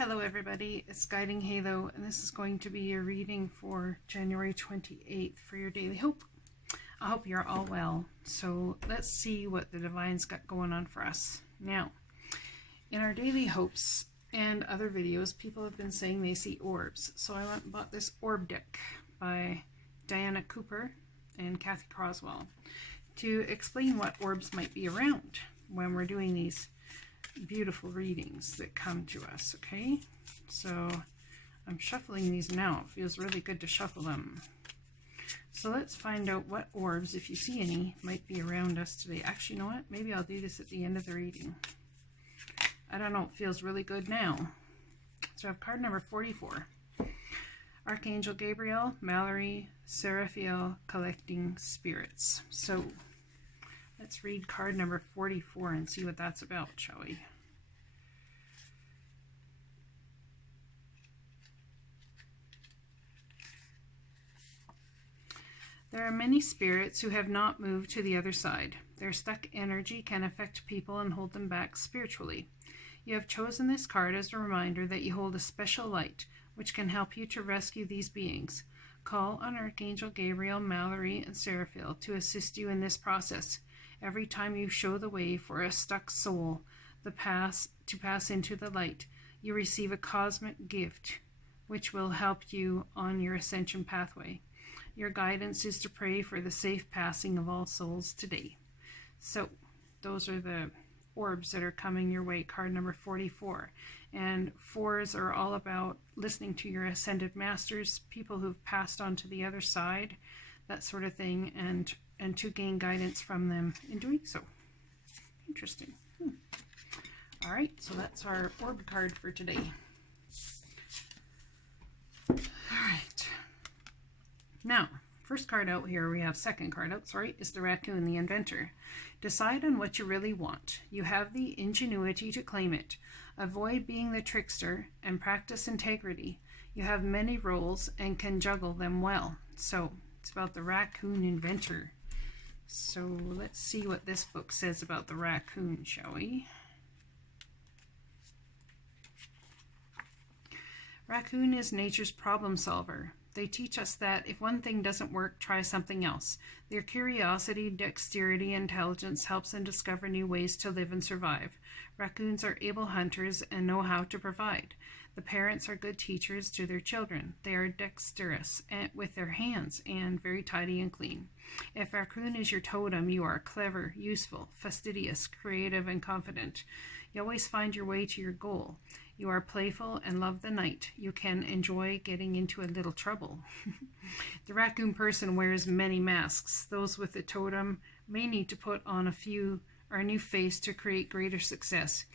Hello everybody, it's Guiding Halo, and this is going to be your reading for January 28th for your daily hope. I hope you're all well. So let's see what the Divine's got going on for us. Now, in our daily hopes and other videos, people have been saying they see orbs. So I went and bought this orb deck by Diana Cooper and Kathy Croswell to explain what orbs might be around when we're doing these beautiful readings that come to us. Okay, so I'm shuffling these now. It feels really good to shuffle them. So let's find out what orbs, if you see any, might be around us today. Actually, you know what? Maybe I'll do this at the end of the reading. I don't know. It feels really good now. So I have card number 44. Archangel Gabriel, Mallory, Seraphiel, Collecting Spirits. So let's read card number 44 and see what that's about, shall we? There are many spirits who have not moved to the other side. Their stuck energy can affect people and hold them back spiritually. You have chosen this card as a reminder that you hold a special light, which can help you to rescue these beings. Call on Archangel Gabriel, Mallory, and Seraphiel to assist you in this process. Every time you show the way for a stuck soul to pass into the light, you receive a cosmic gift which will help you on your ascension pathway. Your guidance is to pray for the safe passing of all souls today. So those are the orbs that are coming your way, card number 44. And fours are all about listening to your ascended masters, people who've passed on to the other side, that sort of thing, and to gain guidance from them in doing so. Interesting. All right, so that's our orb card for today. All right. Now, first card out here, we have second card out, sorry, is the raccoon, the inventor. Decide on what you really want. You have the ingenuity to claim it. Avoid being the trickster and practice integrity. You have many roles and can juggle them well. So it's about the raccoon inventor. So let's see what this book says about the raccoon, shall we? Raccoon is nature's problem solver. They teach us that if one thing doesn't work, try something else. Their curiosity, dexterity, and intelligence helps them discover new ways to live and survive. Raccoons are able hunters and know how to provide. The parents are good teachers to their children. They are dexterous with their hands and very tidy and clean. If raccoon is your totem, you are clever, useful, fastidious, creative, and confident. You always find your way to your goal. You are playful and love the night. You can enjoy getting into a little trouble. The raccoon person wears many masks. Those with the totem may need to put on a new face to create greater success.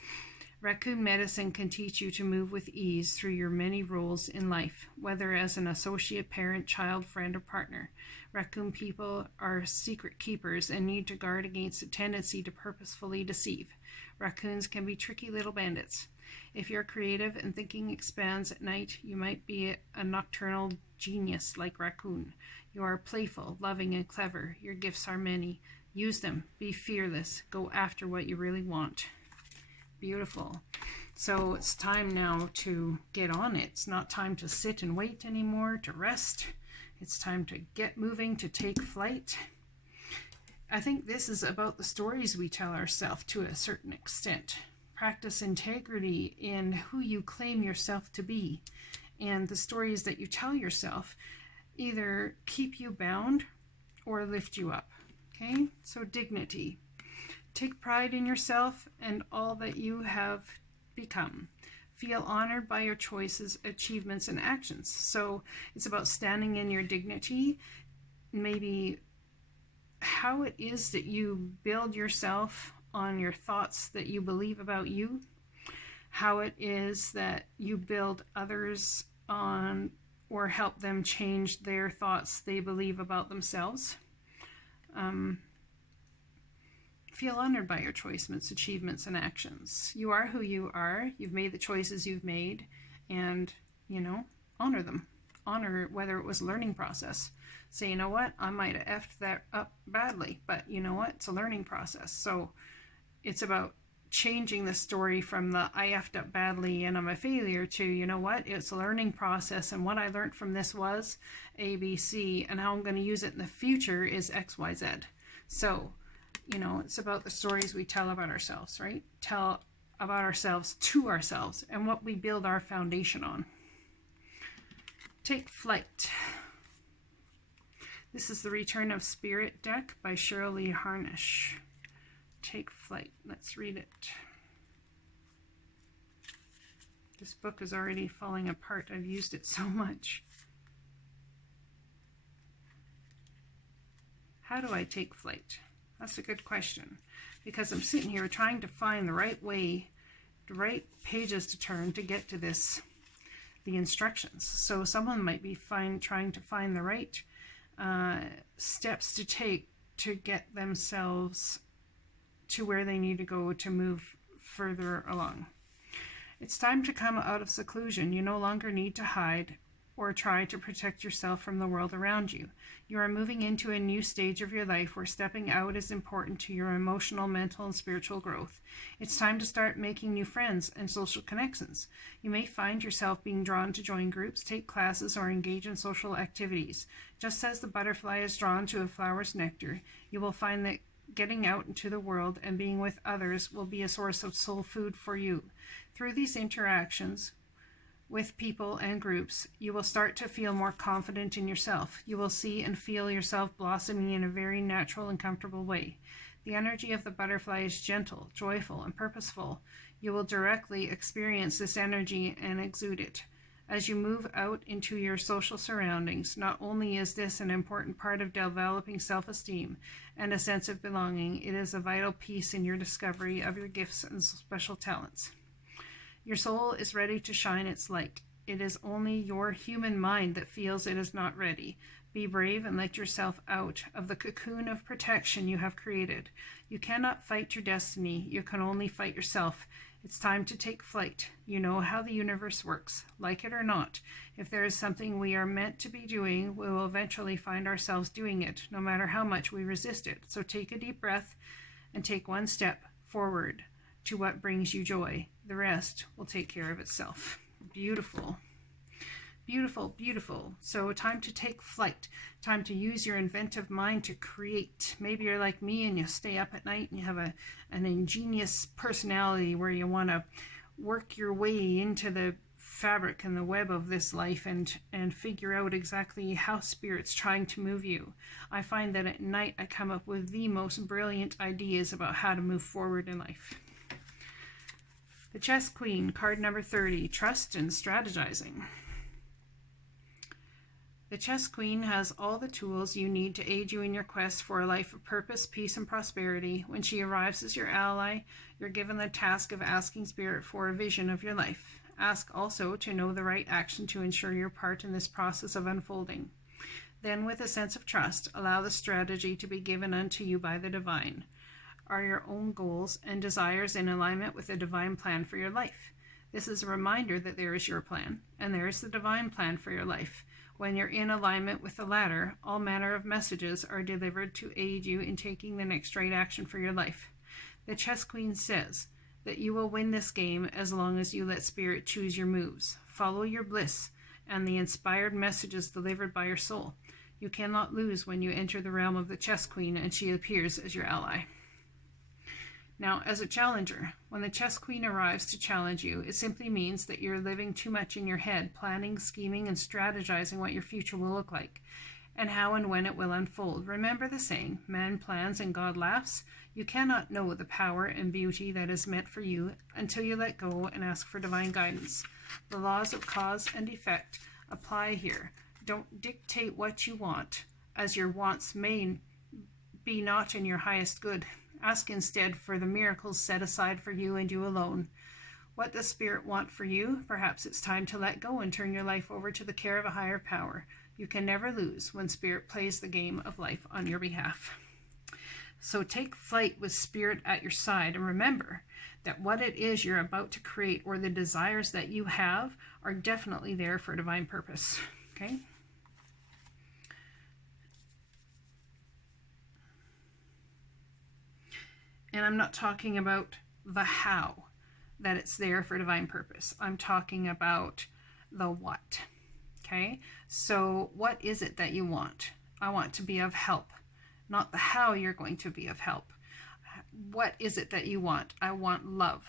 Raccoon medicine can teach you to move with ease through your many roles in life, whether as an associate, parent, child, friend, or partner. Raccoon people are secret keepers and need to guard against a tendency to purposefully deceive. Raccoons can be tricky little bandits. If you're creative and thinking expands at night, you might be a nocturnal genius like raccoon. You are playful, loving, and clever. Your gifts are many. Use them. Be fearless. Go after what you really want. Beautiful. So it's time now to get on it. It's not time to sit and wait anymore, to rest. It's time to get moving, to take flight. I think this is about the stories we tell ourselves to a certain extent. Practice integrity in who you claim yourself to be. And the stories that you tell yourself either keep you bound or lift you up. Okay? So dignity. Take pride in yourself and all that you have become. Feel honored by your choices, achievements, and actions. So it's about standing in your dignity, maybe how it is that you build yourself on your thoughts that you believe about you, how it is that you build others on or help them change their thoughts they believe about themselves. Feel honored by your choices, achievements, and actions. You are who you are. You've made the choices you've made, and, honor them. Honor whether it was a learning process. Say, you know what, I might have effed that up badly, but you know what, it's a learning process. So it's about changing the story from the I effed up badly and I'm a failure to, you know what, it's a learning process, and what I learned from this was A, B, C, and how I'm going to use it in the future is X, Y, Z. So, you know, it's about the stories we tell about ourselves, right? Tell about ourselves to ourselves and what we build our foundation on. Take Flight. This is the Return of Spirit deck by Cheryl Lee Harnish. Take Flight. Let's read it. This book is already falling apart. I've used it so much. How do I take flight? That's a good question, because I'm sitting here trying to find the right way, the right pages to turn to get to this, the instructions. So someone might be trying to find the right steps to take to get themselves to where they need to go to move further along. It's time to come out of seclusion. You no longer need to hide or try to protect yourself from the world around you. You are moving into a new stage of your life where stepping out is important to your emotional, mental, and spiritual growth. It's time to start making new friends and social connections. You may find yourself being drawn to join groups, take classes, or engage in social activities. Just as the butterfly is drawn to a flower's nectar, you will find that getting out into the world and being with others will be a source of soul food for you. Through these interactions with people and groups, you will start to feel more confident in yourself. You will see and feel yourself blossoming in a very natural and comfortable way. The energy of the butterfly is gentle, joyful, and purposeful. You will directly experience this energy and exude it. As you move out into your social surroundings, not only is this an important part of developing self-esteem and a sense of belonging, it is a vital piece in your discovery of your gifts and special talents. Your soul is ready to shine its light. It is only your human mind that feels it is not ready. Be brave and let yourself out of the cocoon of protection you have created. You cannot fight your destiny. You can only fight yourself. It's time to take flight. You know how the universe works. Like it or not, if there is something we are meant to be doing, we will eventually find ourselves doing it, no matter how much we resist it. So take a deep breath and take one step forward to what brings you joy. The rest will take care of itself. Beautiful. Beautiful, beautiful. So time to take flight. Time to use your inventive mind to create. Maybe you're like me and you stay up at night and you have an ingenious personality where you want to work your way into the fabric and the web of this life and figure out exactly how spirit's trying to move you. I find that at night I come up with the most brilliant ideas about how to move forward in life. The Chess Queen, card number 30, Trust and Strategizing. The Chess Queen has all the tools you need to aid you in your quest for a life of purpose, peace, and prosperity. When she arrives as your ally, you're given the task of asking Spirit for a vision of your life. Ask also to know the right action to ensure your part in this process of unfolding. Then, with a sense of trust, allow the strategy to be given unto you by the divine. Are your own goals and desires in alignment with the divine plan for your life? This is a reminder that there is your plan, and there is the divine plan for your life. When you're in alignment with the latter, all manner of messages are delivered to aid you in taking the next right action for your life. The Chess Queen says that you will win this game as long as you let Spirit choose your moves. Follow your bliss and the inspired messages delivered by your soul. You cannot lose when you enter the realm of the Chess Queen and she appears as your ally. Now, as a challenger, when the Chess Queen arrives to challenge you, it simply means that you're living too much in your head, planning, scheming, and strategizing what your future will look like, and how and when it will unfold. Remember the saying, man plans and God laughs? You cannot know the power and beauty that is meant for you until you let go and ask for divine guidance. The laws of cause and effect apply here. Don't dictate what you want, as your wants may be not in your highest good. Ask instead for the miracles set aside for you and you alone. What does Spirit want for you? Perhaps it's time to let go and turn your life over to the care of a higher power. You can never lose when Spirit plays the game of life on your behalf. So take flight with Spirit at your side, and remember that what it is you're about to create or the desires that you have are definitely there for a divine purpose. Okay? And I'm not talking about the how, that it's there for divine purpose. I'm talking about the what. Okay, so what is it that you want? I want to be of help, not the how you're going to be of help. What is it that you want? I want love.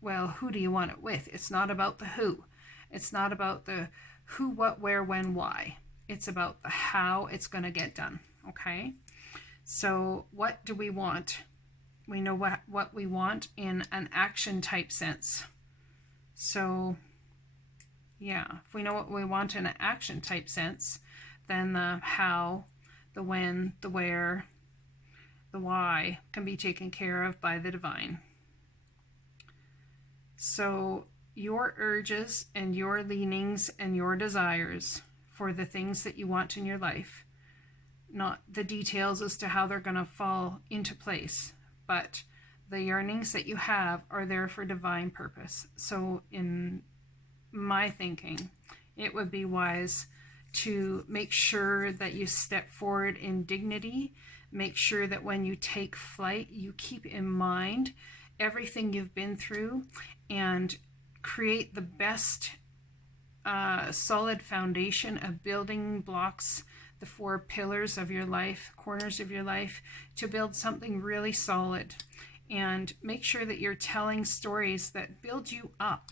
Well, who do you want it with? It's not about the who. It's not about the who, what, where, when, why. It's about the how it's going to get done. Okay, so what do we want? We know what we want in an action type sense. So yeah, if we know what we want in an action type sense, then the how, the when, the where, the why can be taken care of by the divine. So your urges and your leanings and your desires for the things that you want in your life, not the details as to how they're going to fall into place, but the yearnings that you have are there for divine purpose. So in my thinking, it would be wise to make sure that you step forward in dignity. Make sure that when you take flight, you keep in mind everything you've been through and create the best solid foundation of building blocks, the 4 pillars of your life, corners of your life, to build something really solid. And make sure that you're telling stories that build you up,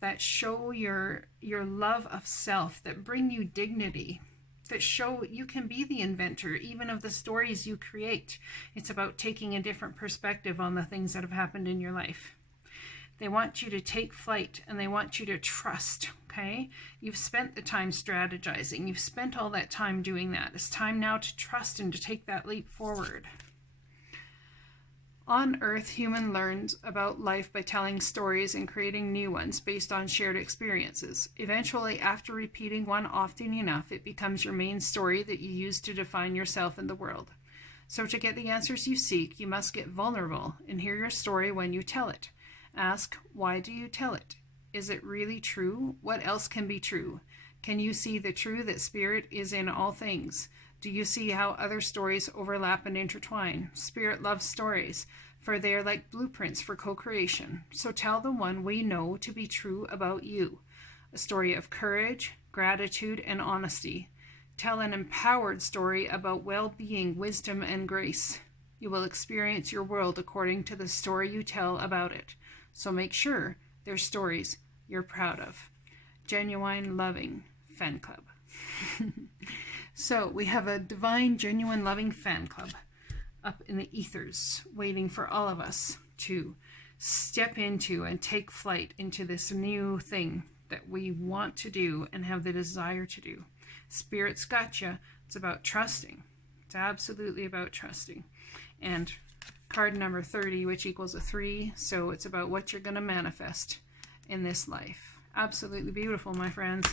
that show your love of self, that bring you dignity, that show you can be the inventor even of the stories you create. It's about taking a different perspective on the things that have happened in your life. They want you to take flight and they want you to trust, okay? You've spent the time strategizing. You've spent all that time doing that. It's time now to trust and to take that leap forward. On Earth, human learns about life by telling stories and creating new ones based on shared experiences. Eventually, after repeating one often enough, it becomes your main story that you use to define yourself in the world. So to get the answers you seek, you must get vulnerable and hear your story when you tell it. Ask, why do you tell it? Is it really true? What else can be true? Can you see the true that spirit is in all things? Do you see how other stories overlap and intertwine? Spirit loves stories, for they are like blueprints for co-creation. So tell the one we know to be true about you. A story of courage, gratitude, and honesty. Tell an empowered story about well-being, wisdom, and grace. You will experience your world according to the story you tell about it. So make sure they're stories you're proud of. Genuine Loving Fan Club. So we have a divine, genuine, loving fan club up in the ethers, waiting for all of us to step into and take flight into this new thing that we want to do and have the desire to do. Spirit's got you. It's about trusting. It's absolutely about trusting. And card number 30, which equals a 3, so it's about what you're going to manifest in this life. Absolutely beautiful, my friends.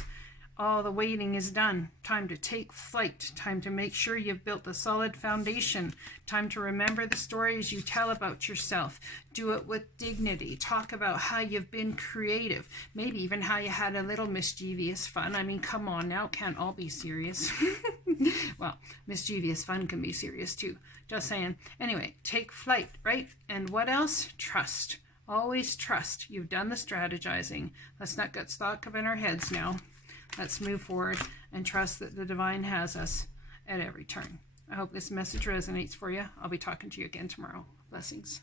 All the waiting is done. Time to take flight. Time to make sure you've built a solid foundation. Time to remember the stories you tell about yourself. Do it with dignity. Talk about how you've been creative. Maybe even how you had a little mischievous fun. I mean, come on now. Can't all be serious. Well, mischievous fun can be serious too. Just saying. Anyway, take flight, right? And what else? Trust. Always trust. You've done the strategizing. Let's not get stuck up in our heads now. Let's move forward and trust that the divine has us at every turn. I hope this message resonates for you. I'll be talking to you again tomorrow. Blessings.